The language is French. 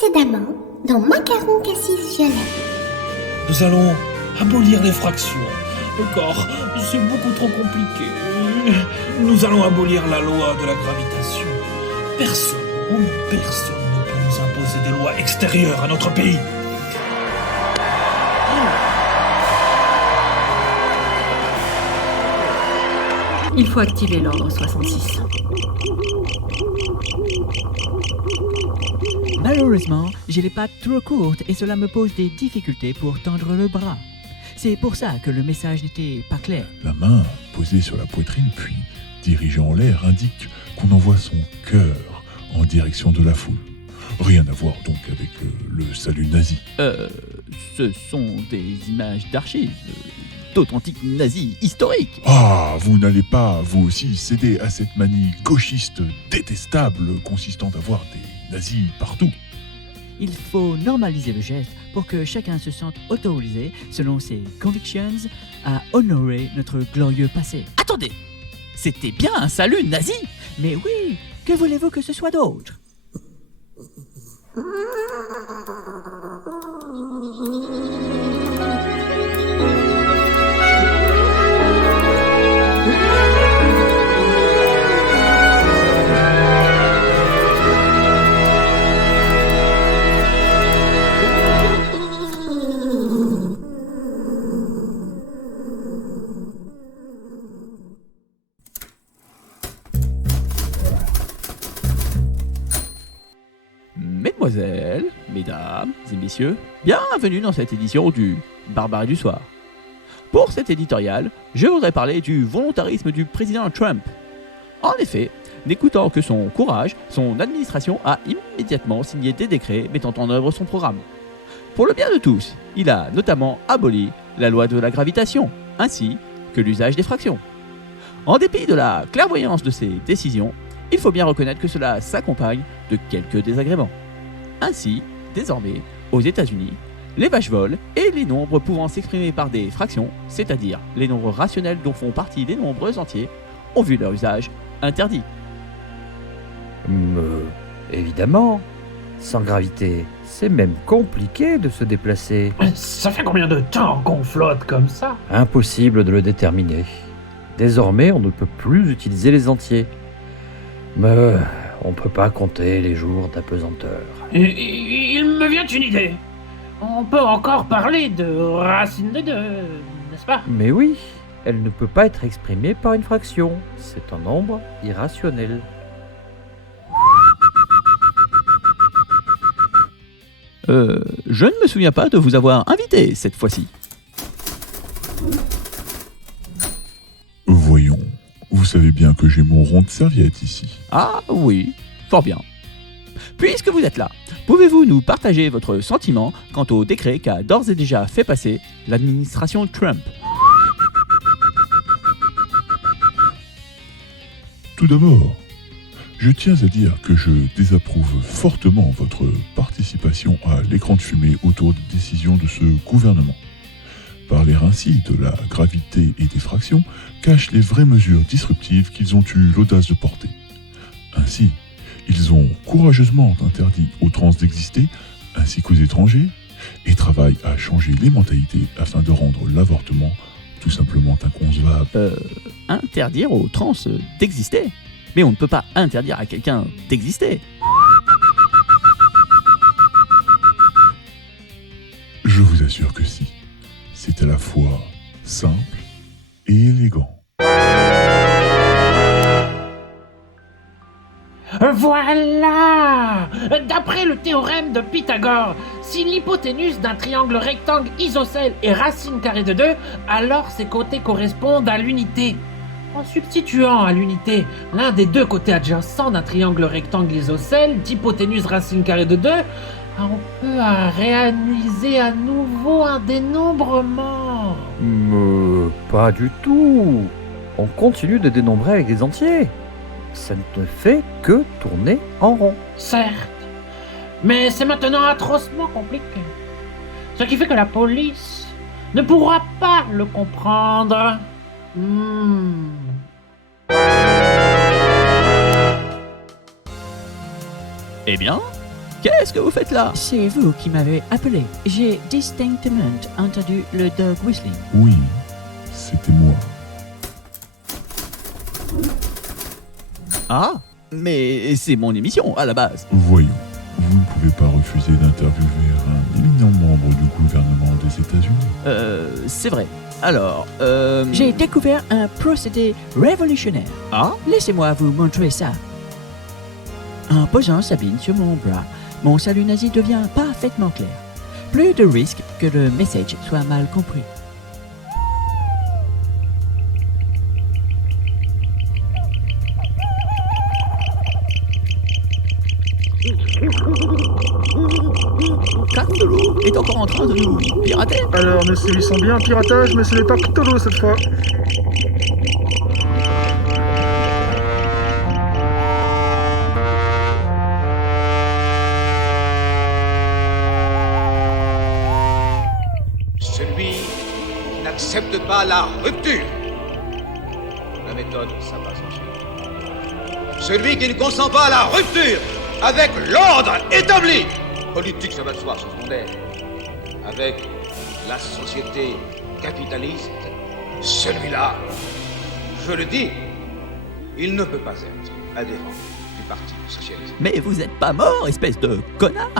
Précédemment, dans Macaron Cassis Violet. Nous allons abolir les fractions. D'accord, c'est beaucoup trop compliqué. Nous allons abolir la loi de la gravitation. Personne ne peut nous imposer des lois extérieures à notre pays. Il faut activer l'ordre 66. Malheureusement, j'ai les pattes trop courtes et cela me pose des difficultés pour tendre le bras. C'est pour ça que le message n'était pas clair. La main posée sur la poitrine puis dirigée en l'air indique qu'on envoie son cœur en direction de la foule. Rien à voir donc avec le salut nazi. Ce sont des images d'archives, d'authentiques nazis historiques. Ah, vous n'allez pas, vous aussi, céder à cette manie gauchiste détestable consistant à voir des nazis partout. Il faut normaliser le geste pour que chacun se sente autorisé, selon ses convictions, à honorer notre glorieux passé. Attendez, c'était bien un salut nazi. Mais oui, que voulez-vous que ce soit d'autre? Mesdemoiselles, mesdames et messieurs, bienvenue dans cette édition du Barbarie du Soir. Pour cet éditorial, je voudrais parler du volontarisme du président Trump. En effet, n'écoutant que son courage, son administration a immédiatement signé des décrets mettant en œuvre son programme. Pour le bien de tous, il a notamment aboli la loi de la gravitation, ainsi que l'usage des fractions. En dépit de la clairvoyance de ces décisions, il faut bien reconnaître que cela s'accompagne de quelques désagréments. Ainsi, désormais, aux États-Unis, les vaches volent et les nombres pouvant s'exprimer par des fractions, c'est-à-dire les nombres rationnels dont font partie les nombres entiers, ont vu leur usage interdit. Évidemment. Sans gravité, c'est même compliqué de se déplacer. Ça fait combien de temps qu'on flotte comme ça? Impossible de le déterminer. Désormais, on ne peut plus utiliser les entiers. Mais on peut pas compter les jours d'apesanteur. Il me vient une idée. On peut encore parler de racine de 2, n'est-ce pas? Mais oui, elle ne peut pas être exprimée par une fraction. C'est un nombre irrationnel. Je ne me souviens pas de vous avoir invité cette fois-ci. Voyons, vous savez bien que j'ai mon rond de serviette ici. Ah oui, fort bien. Puisque vous êtes là, pouvez-vous nous partager votre sentiment quant au décret qu'a d'ores et déjà fait passer l'administration Trump? Tout d'abord, je tiens à dire que je désapprouve fortement votre participation à l'écran de fumée autour des décisions de ce gouvernement. Parler ainsi de la gravité et des fractions cache les vraies mesures disruptives qu'ils ont eu l'audace de porter. Ainsi, ils ont courageusement interdit aux trans d'exister, ainsi qu'aux étrangers, et travaillent à changer les mentalités afin de rendre l'avortement tout simplement inconcevable. Interdire aux trans d'exister? Mais on ne peut pas interdire à quelqu'un d'exister. Je vous assure que si. C'est à la fois simple et élégant. Voilà! D'après le théorème de Pythagore, si l'hypoténuse d'un triangle rectangle isocèle est racine carrée de 2, alors ses côtés correspondent à l'unité. En substituant à l'unité l'un des deux côtés adjacents d'un triangle rectangle isocèle d'hypoténuse racine carrée de 2, on peut réanalyser à nouveau un dénombrement. Pas du tout. On continue de dénombrer avec des entiers. Ça ne fait que tourner en rond. Certes, mais c'est maintenant atrocement compliqué. Ce qui fait que la police ne pourra pas le comprendre. Eh bien, Qu'est-ce que vous faites là? C'est vous qui m'avez appelé. J'ai distinctement entendu le dog whistling. Oui, c'était moi. Ah, mais c'est mon émission à la base. Voyons, vous ne pouvez pas refuser d'interviewer un éminent membre du gouvernement des États-Unis. C'est vrai. Alors, J'ai découvert un procédé révolutionnaire. Ah? Laissez-moi vous montrer ça. En posant Sabine sur mon bras, mon salut nazi devient parfaitement clair. Plus de risque que le message soit mal compris. Cthulhu est encore en train de nous pirater? Alors, nous subissons bien un piratage, mais ce n'est pas Cthulhu cette fois. Celui qui n'accepte pas la rupture. La méthode, ça va sans suite. Celui qui ne consent pas à la rupture avec l'ordre établi. Politique, ça va de soi, secondaire. Avec la société capitaliste, celui-là, je le dis, il ne peut pas être adhérent du Parti socialiste. Mais vous êtes pas mort, espèce de connard!